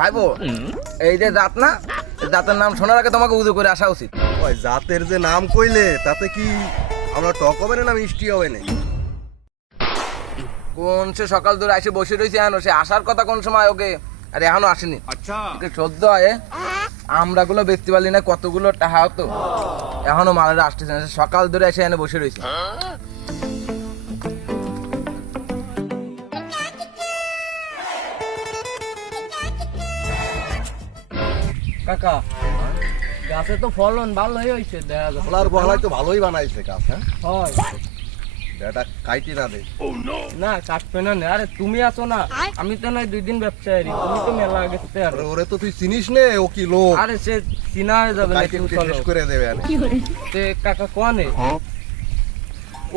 ভাইবো এই যে জাত না, জাতের নাম শোনার আগে তোমাকে উজু করে আসা উচিত। ওই জাতের যে নাম কইলে তাতে কি আমরা টক হবে না মিষ্টি হবে না? কোন সে সকাল ধরে এসে বসে রয়েছে এখনো, সে আসার কথা কোন সময় ওকে, আর এখনো আসেনি। আচ্ছা সদ্য হয় আমরা গুলো বেচতে পারলি না, কতগুলো টাকা হতো, এখনো মালের আসতেছে না। সকাল ধরে এসে এনে বসে রয়েছে। কাকা গাছে তো ফলন ভালোই হয়েছে দেখা যাচ্ছে। ফলার বহলাই তো ভালোই বানাইছে গাছ। হ্যাঁ হয় এটা কাইটি না দে। না কাটবে না নে। আরে তুমি আছো না, আমি তো নয় 2 দিন ব্যবসা করি, তুমি তো মেলা গেছে আর। আরে ওরে তো তুই চিনিস নে, ও কি লোক, আরে সে চিনা হয়ে যাবে না, কাইটি তুমি কুটি চলো। শেষ করে দেবে আরে। তে কাকা কোনে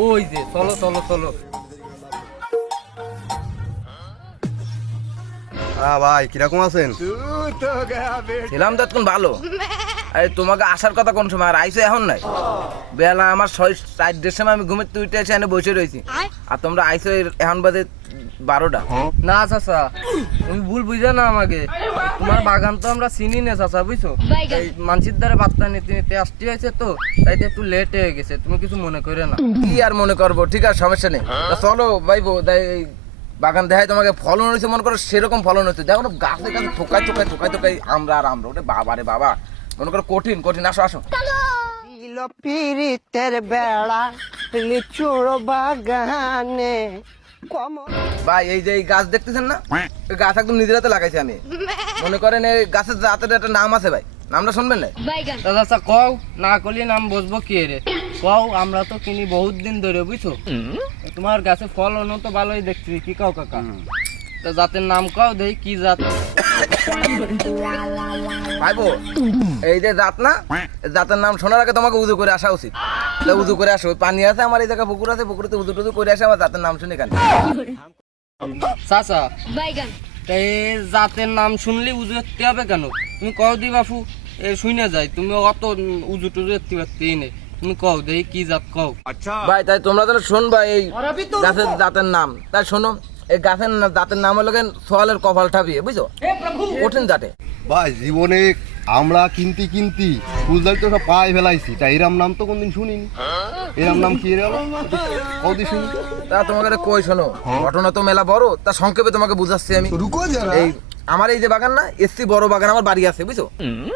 ওই যে চলো চলো চলো। ভাই কিরকম আছেন? ছিলাম তো এখন ভালো। আরে তোমাকে আসার কথা কোন সময়, আর আইসো এখন নাই। বেলা আমার 6:30 সময় আমি ঘুমের তুইতে এসে এনে বসে রয়েছি, আর তোমরা আইসো এখন বাজে 12টা। না চাচা তুমি ভুল বুঝা না আমাকে, তোমার বাগান তো আমরা চিনি না চাচা, বুঝছো? এই মানসির দ্বারা বার্তা নিতে নিতে আসতে হয়েছে তো, তাই তো একটু লেট হয়ে গেছে, তুমি কিছু মনে করে না। কি আর মনে করবো, ঠিক আছে সমস্যা নেই। তা চলো ভাইবো, বাগান দেখায় তোমাকে। ফলন হয়েছে মনে করো সেরকম ফলন হচ্ছে, দেখো না গাছে গাছে থোকায় থোকায় থোকায় থোকায় আমরা আর আমরা, ওটা বাবা রে বাবা, মনে করো কঠিন কঠিন। আসো আসো। পিরিতের বেড়া লিচুর বাগানে ভাই এই যে এই গাছ দেখতেছেন না, এই গাছ একদম নিজের হাতে লাগাইছি আমি। মনে করেন এই গাছের জাতের একটা নাম আছে ভাই, নামটা শুনবেন না? তা চাচা কও, না করলে নাম বসবো কি রে? কও, আমরা তো কিনি বহুত দিন ধরে, বুঝছো? তোমার গাছে ফলনও তো ভালোই দেখছি, কি কও কাকা? তা জাতের নাম কও, দেখি কি জাত। ভাইবো এই যে জাত না, এই জাতের নাম শোনার আগে তোমাকে উজু করে আসা উচিত। তা উজু করে আসো, ওই পানি আছে আমার এই জায়গায়, পুকুর আছে, পুকুরেতে উজু টুজু করে আসে, আমার জাতের নাম শুনে কেন। চাচা তাই জাতের নাম শুনলে উজু করতে হবে কেন? তুমি কও দি বাপু, এ শুনে যাই, তুমি অত উজু টুজু করতে পারতেই নেই, তুমি কও দেখি কি জাত কও। আচ্ছা ভাই তাই তোমরা তাহলে শুনবা এই গাছের জাতের নাম। তাই শোনো, এই গাছের জাতের নাম হলো সোয়ালের কপাল ঠাপিয়ে, বুঝছো? কঠিন জাতে। ভাই জীবনে আমরা কিনতি কিনতি ফুলদারি তো সব পায়ে ফেলাইছি, তা এরম নাম তো কোনদিন শুনিনি। এরম নাম কি এর কদি শুনি? তা তোমাকে কই শোনো, ঘটনা তো মেলা বড়, তা সংক্ষেপে তোমাকে বুঝাচ্ছি আমি। এই আমার এই যে বাগান না, এসছি বড় বাগান আমার বাড়ি আছে, বুঝছো?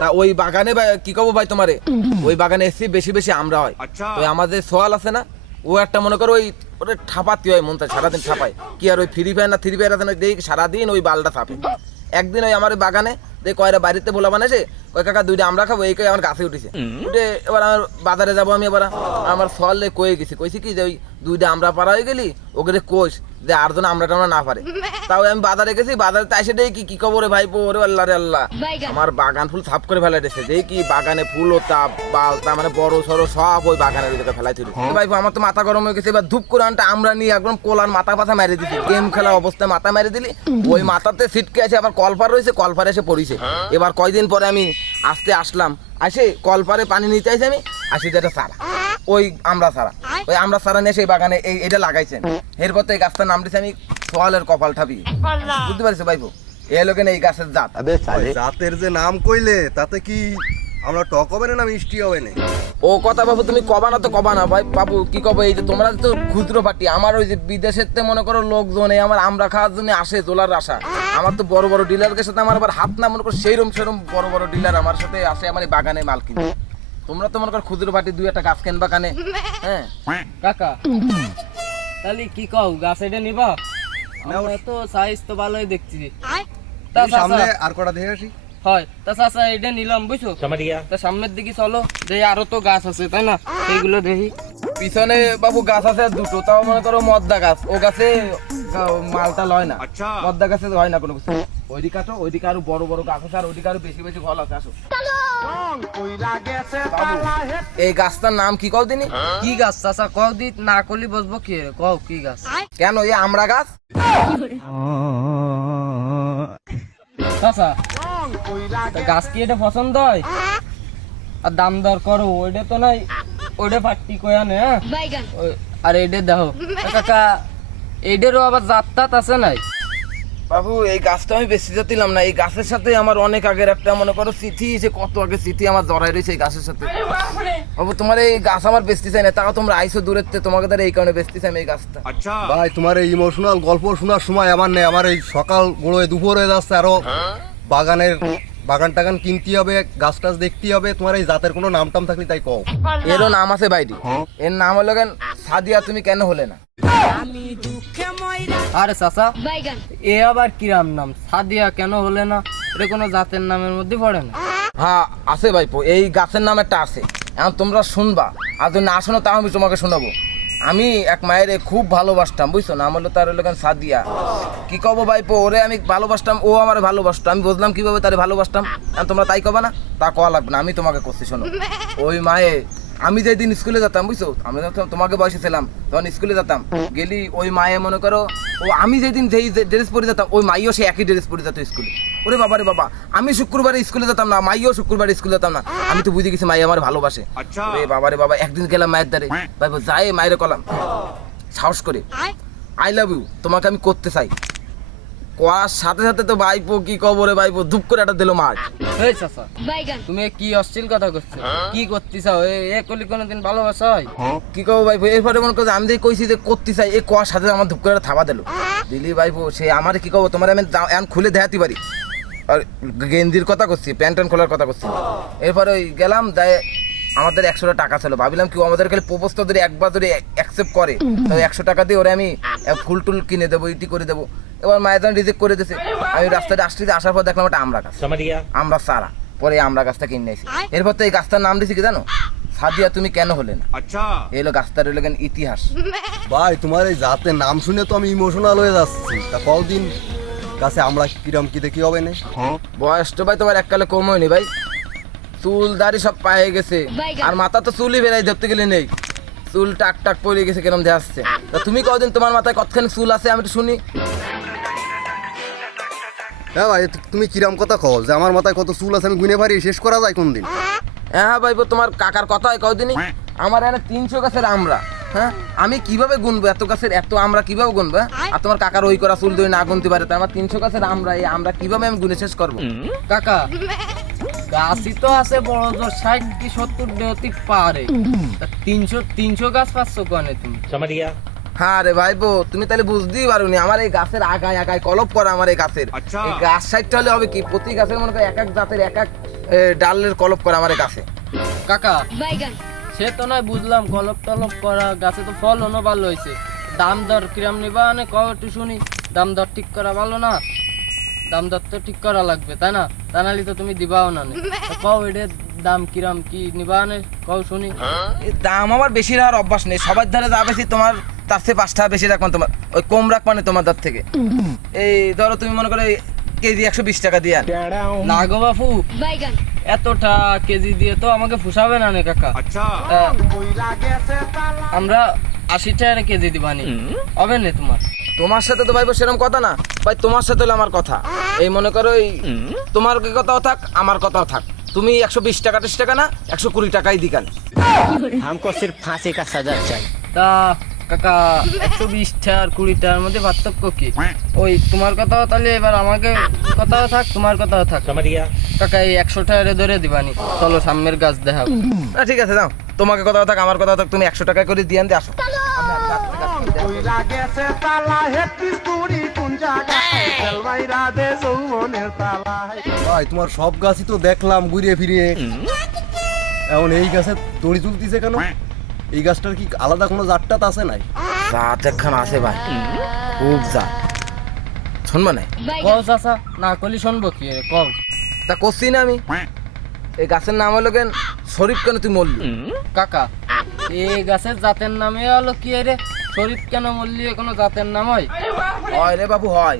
তা ওই বাগানে কি কব ভাই তোমারে, ওই বাগানে এসছি বেশি বেশি আমরা হয়। আচ্ছা ওই আমাদের সোয়াল আছে না, ও একটা মনে করো ওই ওটা ঠাপাতি হয়, মন চায় সারাদিন ঠাপায়। কি আর ওই ফ্রি ফায়ার না থ্রি ফায়ার আছে না, দেখ সারাদিন ওই বালটা থাপে। একদিন ওই আমার বাগানে দেখ কয়টা বাড়িতে বলা বানাইছে, কয় কাকা 2টা আমরা খাবো, এই কয়ে আমার গাছে উঠেছে। উঠে এবার আমার বাজারে যাবো আমি, এবার আমার সোয়াল কয়ে গেছি, কইছি কি যে ওই 2টা আমরা পারা হয়ে গেলি, ওকে কোষ যে আর জন আমরা টামরা না পারে। তাও আমি বাজারে গেছি, বাজারে তাই সেটাই কি খবর রে ভাইপো, ওরে আল্লাহ রে আল্লাহ, আমার বাগান ফুল সাফ করে ফেলাই দিয়েছে। যে কি বাগানে ফুল ও তাপ বালতা মানে বড় সড়ো সব ওই বাগানের ওই জায়গায় ফেলাই তুলি। ভাইপো আমার তো মাথা গরম হয়ে গেছে, এবার ধূপ করে আনটা আমরা নিয়ে একদম কোলার মাথা পাথা মেরে দিছি, গেম খেলা অবস্থায় মাথা মেরে দিলি, ওই মাথাতে সিটকে আছে, আবার কলপার রয়েছে, কলপারে এসে পড়িছে। এবার কয়দিন পরে আমি আসলাম, আসে কলপারে পানি নিতে আসি, আমি আসি যেটা সারা ওই আমরা সারা, ওই আমরা সারা নিয়ে সেই বাগানে এটা লাগাইছেন। এরপর তো এই গাছটার নাম দিয়েছি আমি সোয়ালের কপাল ঠাপি, বুঝতে পারছো ভাইপো? এই লোকেন এই গাছের জাত। ওই জাতের যে নাম কইলে তাতে কি আমরা টক হবে না মিষ্টি হবে না? ও কথা বাবু তুমি কবা না তো কবা না ভাই বাবু, কি কব, এই যে তোমরা তো খুচরো পার্টি, আমার ওই যে বিদেশের তে মনে করো লোকজন এই আমার আমরা খাওয়ার জন্য আসে, তোলার আশা। আমার তো বড় বড় ডিলারের সাথে আমার আবার হাত না, মনে করো সেইরম বড় বড় ডিলার আমার সাথে আসে, আমার এই বাগানে মাল কিনতে। তোমরা তো মনে করো খুচরো পার্টি, 2-1 গাছ কেন বাগানে। হ্যাঁ কাকা তাহলে কি কও, গাছ এটা নিবা? আমরা তো সাইজ তো ভালোই দেখছি। তা সামনে চাচা আর কটা দেখে আসি। হয়, তা চাচা এটা নিলাম, বুঝছো? তা সামনের দিকে চলো, দেখি আরো তো গাছ আছে তাই না, এইগুলো দেখি। পিছনে বাবু গাছ আছে 2টো, তাও মনে করো মদ্দা গাছ, ও গাছে মালটা লয় না। আচ্ছা মদ্দা গাছে হয় না কোনো কিছু। ওইদিকে আসো, ওইদিকে আরো বড় বড় গাছ আছে, আর ওইদিকে আরো বেশি বেশি ফল আছে। আসো বাবু, এই গাছটার নাম কি কও দিনি? কি গাছ চাচা কও দি, না করলি বসবো কি রে? কও কি গাছ? কেন এই আমরা গাছ? চাচা তা গাছ কি এটা পছন্দ হয়? আর দাম দর করো, ওইটা তো নাই, ওইটা পাট্টি কয়া নে। আর এইটা দেখো কাকা, এইটারও আবার জাত টাত আছে নাই? বাবু এই গাছটা আমি বেশি দিলাম না, এই গাছের সাথে আমার অনেক আগের একটা মনে করো স্মৃতি, যে কত আগে স্মৃতি আমার জড়াই রয়েছে এই গাছের সাথে। বাবু তোমার এই গাছ আমার বেচতে চাই না, তাও তোমরা আইসো দূরের থেকে, তোমাকে দ্বারা এই কারণে বেচতে চাই আমি এই গাছটা। ভাই তোমার এই ইমোশনাল গল্প শোনার সময় আমার নেই, আমার এই সকাল বড় দুপুর হয়ে যাচ্ছে, আরো বাগান টাগান কিনতে হবে, গাছ টাছ দেখতে হবে। তোমার এই জাতের কোনো নাম টাম থাকলে তাই কও। এরও নাম আছে বাইরে, এর নাম হলো কেন সাদিয়া, তুমি কেন হলে না? আরে চাচা, এ আবার কিরাম নাম সাদিয়া কেন হলে না? এটা কোনো জাতের নামের মধ্যে পড়ে না? হ্যাঁ আছে ভাইপো, এই গাছের নাম একটা আছে, এখন তোমরা শুনবা, আর যদি না শোনো তাও আমি তোমাকে শোনাবো। আমি এক মায়ের খুব ভালোবাসতাম, বুঝছো, নাম হলো তার হলো কেন সাদিয়া। কি কব ভাইপো, ওরে আমি ভালোবাসতাম, ও আমার ভালোবাসতো, আমি বুঝলাম কিভাবে তারে ভালোবাসতাম। এখন তোমরা তাই কবা না, তা কওয়া লাগবে না, আমি তোমাকে করছি শোনো। ওই মায়ে আমি যেদিন স্কুলে যেতাম, বুঝছো, আমি যখন তোমাকে বয়সে ছিলাম তখন স্কুলে যেতাম, গেলি ওই মায়ে মনে করো, ও আমি যেদিন যেই ড্রেস পরে যেতাম ওই মাইও সে একই ড্রেস পরে যেত স্কুলে। ওরে বাবা রে বাবা, আমি শুক্রবারে স্কুলে যেতাম না, মাইও শুক্রবারে স্কুলে যেতাম না, আমি তো বুঝে গেছি মাই আমার ভালোবাসে। রে বাবা রে বাবা, একদিন গেলাম মায়ের দ্বারে, ভাই যাই মায়ের কলাম সাহস করে, আই লাভ ইউ, তোমাকে আমি করতে চাই। কোয়ার সাথে সাথে তো ভাইপো কি কবরে ভাইপো ধুপ করে একটা দিল মাঠ। এই চাচা, তুমি কি অশ্লীল কথা করছো? কি করতে চাও? এ কলি কোনোদিন ভালোবাসা হয়? কি কব ভাইপো, এরপরে মনে করো আমি যে কইছি যে করতে চাই, এই কোয়ার সাথে আমার ধুপ করে একটা থাবা দিল দিলি ভাইপো। সে আমার কি কব, তোমার আমি এখন খুলে দেখাতে পারি, আর গেঞ্জির কথা করছি, প্যান্ট ট্যান্ট খোলার কথা করছি। এরপরে ওই গেলাম, যাই আমাদের 100 টাকা ছিল, ভাবিলাম কি আমাদের খালি প্রপোজটা যদি একবার যদি অ্যাকসেপ্ট করে তাহলে 100 টাকা দিয়ে ওরে আমি ফুল টুল কিনে দেবো, ইটি করে দেবো। এবার মায়ের যখন রিজেক্ট করে দিয়েছে, আমি রাস্তায় আসতে আসার পর দেখলাম একটা আমরা গাছ, আমরা সারা, পরে আমরা গাছটা কিনে নিয়েছি। এরপর তো এই গাছটার নাম দিয়েছি কি জানো, সাদিয়া তুমি কেন হলে না। এলো গাছটার হলো কেন ইতিহাস। ভাই তোমার এই জাতের নাম শুনে তো আমি ইমোশনাল হয়ে যাচ্ছি। তা কতদিন গাছে আমরা কিরম কি দেখি হবে না? বয়স তো ভাই তোমার এককালে কম হয়নি ভাই, চুল দাড়ি সব পায়ে গেছে, আর মাথা তো চুলই বেড়াই ধরতে গেলে নেই, চুল টাক টাক পড়ে গেছে কেরম দিয়ে আসছে। তা তুমি কদিন তোমার মাথায় কতখানি চুল আছে আমি তো শুনি। হ্যাঁ ভাই, তুমি কিরম কথা কও যে আমার মাথায় কত চুল আছে আমি গুনে পারি, শেষ করা যায় কোন দিন? হ্যাঁ ভাইপো, তোমার কাকার কথা হয় কদিনই, আমার এখানে 300 গাছের আমরা, হ্যাঁ আমি কিভাবে গুনবো এত গাছের এত আমরা কিভাবে গুনবো? আর তোমার কাকার ওই করা চুল ধরে না গুনতে পারে, তো আমার 300 গাছের আমরা, এই আমরা কিভাবে আমি গুনে শেষ করবো? কাকা, গাছই তো আছে বড় জোর 60 কি 70 দেহতি পারে, 300 গাছ পাচ্ছ কোনে তুমি? হ্যাঁ রে ভাইপো, তুমি তাহলে বুঝতেই পারোনি, আমার এই গাছের আগায় আগায় কলপ করা, আমার এই গাছের এই গাছ 60টা হলে হবে কি, প্রতি গাছের মনে করো এক এক জাতের এক এক ডালের কলপ করা আমার এই গাছে। কাকা, সে তো নয় বুঝলাম, কলপ টলপ করা, গাছে তো ফল হনো ভালো হয়েছে, দাম দর কিরাম নিবা মানে কও একটু শুনি। দাম দর ঠিক করা ভালো না? দাম দর তো ঠিক করা লাগবে তাই না? তা নাহলে তো তুমি দিবাও না। কও এটার দাম কিরাম কি নিবা নে, কও শুনি। এই দাম আমার বেশি রাখার অভ্যাস নেই, সবার ধারে যা বেশি তোমার তার থেকে 5 টাকা বেশি রাখবেন, তোমার ওই কম রাখবা না তোমার ধার থেকে। এই ধরো তুমি মনে করো কেজি 120 টাকা দিয়ে আন। না গো বাপু, এতটা কেজি দিয়ে তো আমাকে ফুসাবে না নে কাকা। আমরা 80 টাকা কেজি দিবানি, হবে না তোমার? তোমার সাথে তো ভাইবো সেরকম কথা না ভাই, তোমার সাথে হলো আমার কথা। এই মনে করো এই তোমার কথাও থাক আমার কথাও থাক, তুমি 120 টাকা 30 টাকা না 120 টাকাই দিকান। हमको सिर्फ फांसी का सजा चाहिए। তা কাকা, 120 টাকার 20 টাকার মধ্যে পার্থক্য কি? ওই তোমার কথাও তাহলে এবার আমাকে কথাও থাক, তোমার কথাও থাক। কাকা এই 100 টাকা ধরে দিবানি, চলো সামনের গাছ দেখাবো। ঠিক আছে যাও, তোমাকে কথাও থাক আমার কথাও থাক, তুমি 100 টাকা করে দিয়ে আনতে আসো। ভাই তোমার সব গাছই তো দেখলাম ঘুরিয়ে ফিরিয়ে, এখন এই গাছে দড়ি চুলতিছে কেন? এই গাছটার কি আলাদা কোনো জাতটাত আছে নাই? জাত একখান আছে ভাই, খুব জাত, শুনবো না? কও চাচা, না কলি শুনবো কি রে, কও। তা করছি না আমি, এই গাছের নাম হলো কেন শরীফ, কেন তুই মরলি? কাকা, এই গাছের জাতের নামে হলো কি রে শরীফ, কেন মল্লি কোনো জাতের নাম হয়? হয় রে বাবু হয়,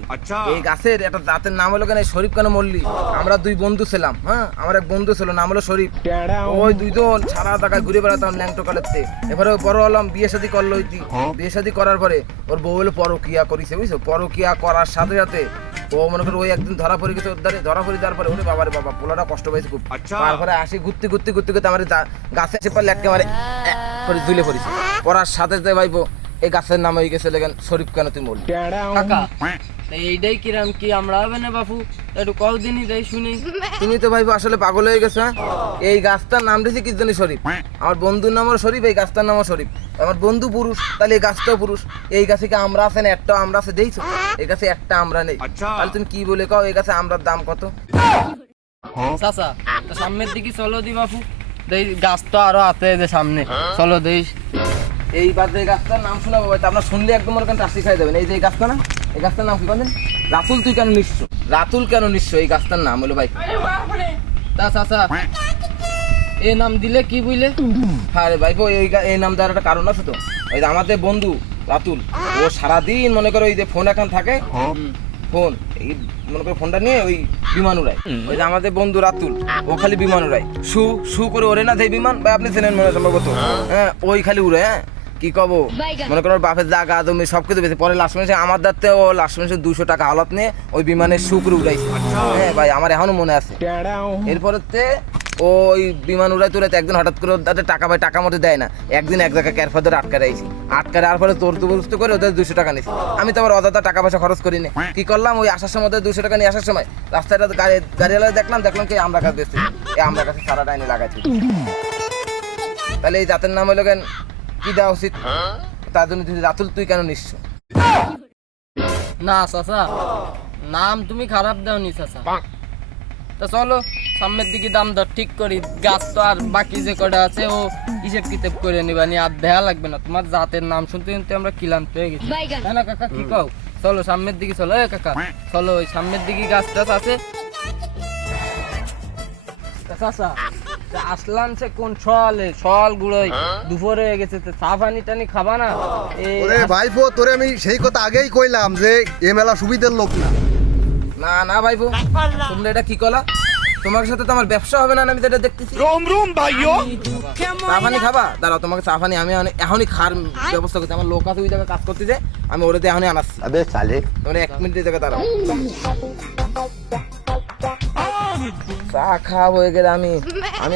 এই গাছের একটা জাতের নাম হলো কেন শরীফ কেন মরলি? আমরা 2 বন্ধু ছিলাম, হ্যাঁ আমার এক বন্ধু ছিল নাম হলো শরীফ, ওই 2 জন সারা জায়গায় ঘুরে বেড়াতাম ল্যাংটো কালেতে। এবারে বড় হলাম, বিয়ে শাদী করলো, বিয়ে শাদী করার পরে ওর বউ হলো পরকিয়া করিছে, বুঝছো, পরকিয়া করার সাথে সাথে ও মনে করো ওই একদিন ধরা পড়ে গেছে, ওর ধরা পড়ে যাওয়ার পরে ওরে বাবারে বাবা পোলাটা কষ্ট পাইছে খুব। তারপরে আসি ঘুরতে ঘুরতে ঘুরতে ঘুরতে আমার গাছে এসে পারলে একটা মারে করে ঝুলে পড়িছে, পড়ার সাথে সাথে ভাইবো এই গাছের নাম হয়ে গেছে লেগেন শরীফ কেন তুই বললি? কাকা তা এইটাই কিরাম কি আমরা হবে না বাপু একটু কদিনই দেয় শুনি। তুমি তো ভাই আসলে পাগল হয়ে গেছো। হ্যাঁ, এই গাছটার নাম দিয়েছি কি জানি শরীফ। আমার বন্ধুর নামও শরীফ, এই গাছটার নামও শরীফ। আমার বন্ধু পুরুষ, তাহলে এই গাছটাও পুরুষ। এই গাছে কি আমরা আছে না? একটাও আমরা আছে দেখছো? এই গাছে একটা আমরা নেই। তাহলে তুমি কি বলে কও এই গাছে আমরার দাম কত? চাচা তা সামনের দিকে চলো দি বাপু, দেই গাছ তো আরো আছে যে সামনে, চলো দেই। এই বাদে এই গাছটার নাম শোনাবো ভাই, তা আপনার শুনলে একদম মনে করেন টাসি খাই দেবেন। এই যে এই গাছটা না, এই গাছটার নাম কি বলেন? রাতুল তুই কেন নিশ্চয়? রাতুল কেন নিশ্চয়? এই গাছটার নাম হলো ভাই। তা চাচা এই নাম দিলে কি বুঝলে? হ্যাঁ রে ভাই, এই নাম দেওয়ার একটা কারণ আছে তো। ওই যে আমাদের বন্ধু রাতুল, ও সারাদিন মনে করো ওই যে ফোন এখন থাকে, ফোন এই মনে করো ফোনটা নিয়ে ওই বিমান উড়ায়। ওই যে আমাদের বন্ধু রাতুল, ও খালি বিমান উড়ায়। শু শু করে ওরে না সেই বিমান ভাই, আপনি চেনেন মনে হয় সম্ভবত। হ্যাঁ, ওই খালি উড়ে। হ্যাঁ, কি কব, মনে করো ওর বাপের জায়গা জমি সব কিছু বেশি। পরে লাস্ট মাসে আমার দাঁড়তে ও লাস্ট মাসে 200 টাকা হালত নিয়ে ওই বিমানের শু করে উড়াইছে। হ্যাঁ ভাই, আমার এখনো মনে আছে। এরপরে ওই বিমান উড়াই তুলে একদিন হঠাৎ করে তাদের টাকা ভাই টাকা মতো দেয় না। একদিন এক জায়গায় ক্যারফা ধরে আটকা রাখছি। আটকা রাখার পরে তোর দুবস্ত করে ওদের 200 টাকা নিয়েছি। আমি তো আবার অযথা টাকা পয়সা খরচ করিনি। কি করলাম, ওই আসার সময় 200 টাকা নিয়ে আসার সময় রাস্তাটা গাড়িওয়ালা দেখলাম কি আমরা কাছে বেশি, এই আমরা কাছে সারা টাইনে লাগাচ্ছি। তাহলে এই জাতের নাম হলো কেন কি দেওয়া উচিত? তার জন্য তুই রাতুল তুই কেন নিশ্চয়? না চাচা, নাম তুমি খারাপ দাওনি চাচা। তা চলো সামনের দিকে দাম দর ঠিক করি। গাছ তো আর বাকি যে কটা আছে ও হিসেব কিতাব করে নিবানি, আর দেয়া লাগবে না। তোমার জাতের নাম শুনতে শুনতে আমরা ক্লান্ত হয়ে গেছি, তাই না কাকা? কি কও? চলো সামনের দিকে চলো। এ কাকা চলো, ওই সামনের দিকে গাছ টাছ আছে। তা চাচা তা আসলাম সে কোন সল গুঁড়োই দুপুরে হয়ে গেছে, তো চা পানি টানি খাবা না? ওরে ভাইপো, তোরে আমি সেই কথা আগেই কইলাম যে এ মেলা সুবিধার লোক না। না না ভাইবো, তোমরা এটা কি কলা? তোমার সাথে তো আমার ব্যবসা হবে না, আমি যেটা দেখতেছি। চা পানি খাবা? দাঁড়াও, তোমাকে চা পানি আমি এখনই খার ব্যবস্থা করছি। আমার লোক আছে ওই জায়গায় কাজ করতেছে, আমি ওরে দিয়ে এখনই আনাচ্ছি। अबे साले তোমরা 1 মিনিট এই জায়গায় দাঁড়াও। চা খাওয়া হয়ে গেলে আমি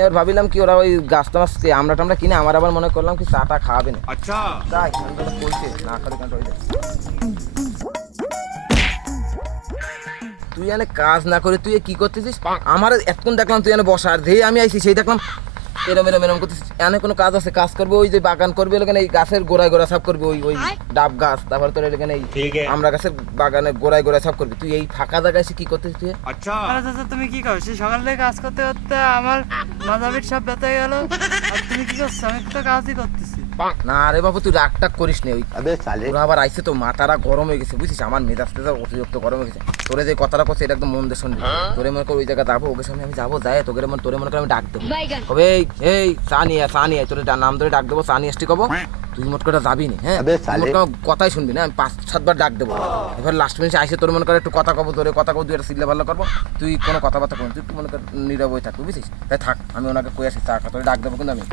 আর ভাবিলাম কি ওরা ওই গাছ টাছ আমরা টামরা কিনে, আমার আবার মনে করলাম কি চাটা খাওয়াবে না। আচ্ছা তাই বলছে না খালি কান্ড হয়ে যায়। তুই এনে কাজ না করে তুই কি করতেছিস? আমার এতক্ষণ দেখলাম তুই এনে বসা, আর যেই আমি আইছি সেই দেখলাম এরম করতেছিস। এনে কোনো কাজ আছে? কাজ করবে ওই যে বাগান করবে, এখানে এই গাছের গোড়ায় সাফ করবে, ওই ডাব গাছ, তারপরে তোর এখানে এই আমরা গাছের বাগানে গোড়ায় সাফ করবি। তুই এই ফাঁকা জায়গায় এসে কি করতেছিস তুই? আরে চাচা তুমি কি করছো? সেই সকাল থেকে কাজ করতে করতে আমার মাথাপিঠ সব ব্যথা হয়ে গেল। আর তুমি কি করছো? আমি তো কাজই করতেছি। না রে বাবু, তুই রাগ টাগ করিস নি। ওই अबे साले ওরা আবার আইসে তো মাথাটা গরম হয়ে গেছে, বুঝছিস? আমার মেজাজটা অতিরিক্ত গরম হয়ে গেছে। তোরে যে কথাটা করছে এটা একদম মন দিয়ে শুনবি। তোরে মনে কর ওই জায়গায় যাবো, ওকে সামনে আমি যাবো, যাই তোরে মনে কর আমি ডাক দেবো, কবে এই চা নিয়ে তোরে নাম ধরে ডাক দেবো, চা নিয়ে আসছি কব। তুই মোট করে যাবি নি। হ্যাঁ, আবে সালে। মোট কথা কথাই শুনবি না। আমি 5-7 বার ডাক দেবো। এবার লাস্ট মিনিটে আইসে তোর মনে করে একটু কথা কব, তোরে কথা কব, তুই একটা সিলে ভালো করবো। তুই কোনো কথাবার্তা করবি, তুই মনে কর নীরব হয়ে থাকবি, বুঝছিস? তাই থাক, আমি ওনাকে কই আসি চা তোরে ডাক দেবো। কিন্তু আমি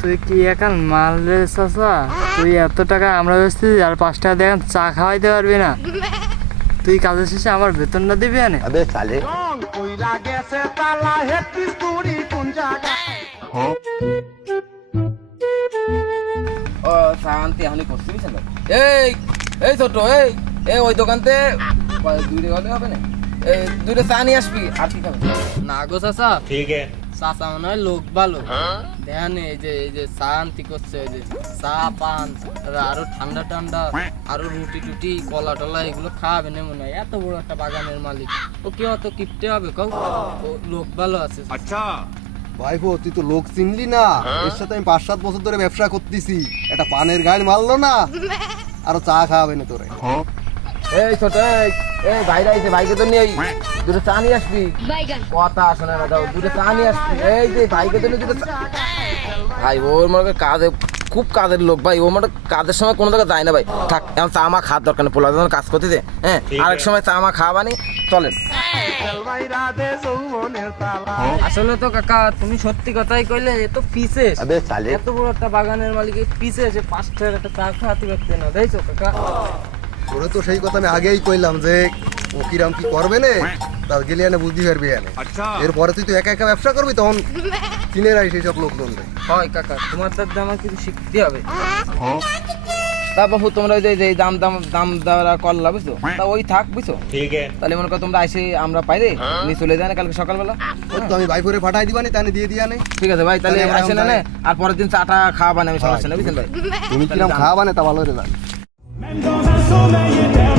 তুই কি এখন মাল রে চাচা? তুই এত টাকা আমরা বেচতেছি আর 5 টাকা দিয়ে এখন চা খাওয়াইতে পারবি না? তুই কাজের শেষে আমার বেতনটা দিবি না? अबे साले ও শান্তি এখনই করছি, বুঝছেন? এই ছোট এই ওই দোকানতে 2 হলে হবে না? এই 2 চা নিয়ে আসবি। আর কি খাবে? না গো চাচা, ठीक है চাচা মনে হয় লোক ভালো। দেখেন এই যে চা আনতি করছে, ওই যে চা পান আরো ঠান্ডা ঠান্ডা আরো রুটি টুটি কলা টলা এগুলো খাওয়াবে না মনে হয়। এত বড় একটা বাগানের মালিক, ও কি অত কিপটে হবে? কও ও লোক ভালো আছে। ভাইপো, তুই তো লোক চিনলি না। এর সাথে আমি 5-7 বছর ধরে ব্যবসা করতেছি। একটা পানের গাড়ি মারলো না, আরো চা খাওয়াবে না তোরে। এই ছোট এই ভাইরা আইছে, ভাইকে তো নিয়ে 2 চা নিয়ে আসবি। কথা শোনে না, দাও 2 চা নিয়ে আসবি। এই যে ভাইকে তো নিয়ে 2 চা। ভাই ওর মনে করে কাজে খুব কাজের লোক ভাই, ও মানে কাজের সময় কোনো জায়গায় যায় না ভাই। থাক, এখন চা মা খাওয়ার দরকার নেই, পোলা যখন কাজ করতেছে। হ্যাঁ, আরেক সময় চা মা খাওয়াবানি, চলেন। আসলে তো কাকা তুমি সত্যি কথাই কইলে, এ তো পিছে अबे साले এত বড় একটা বাগানের মালিক পিছে এসে 5 টাকার একটা চা খাওয়াতে পারছে না, দেখছো কাকা? তোরে তো সেই কথা আমি আগেই কইলাম যে ও কিরাম কি করবে না। তা গেলে এনে বুঝতে পারবি এনে এরপরে তুই তো একা একা ব্যবসা করবি তখন চিনে রাখিস এইসব লোকজন রে। হয় কাকা, তোমার তার আমার কিছু শিখতে হবে। তা বাবু তোমরা ওই যে দাম দেওয়া করলা বুঝছো, তা ওই থাক বুঝছো। ठीक है তাহলে মনে করো তোমরা এসে আমরা পাইরে নিয়ে চলে যায় না কালকে সকালবেলা। ওই তো আমি বাইফরে পাঠাই দিবানি তাহলে দিয়ে দিয়া নেই। ঠিক আছে ভাই, তাহলে তাহলে আসে না আমরা নে, আর পরের দিন চাটা খাওয়াবান আমি সমস্যা নেই বুঝছেন ভাই। তুমি কিরম খাওয়াবানে তা ভালো রে। Mendoza, so lay it down.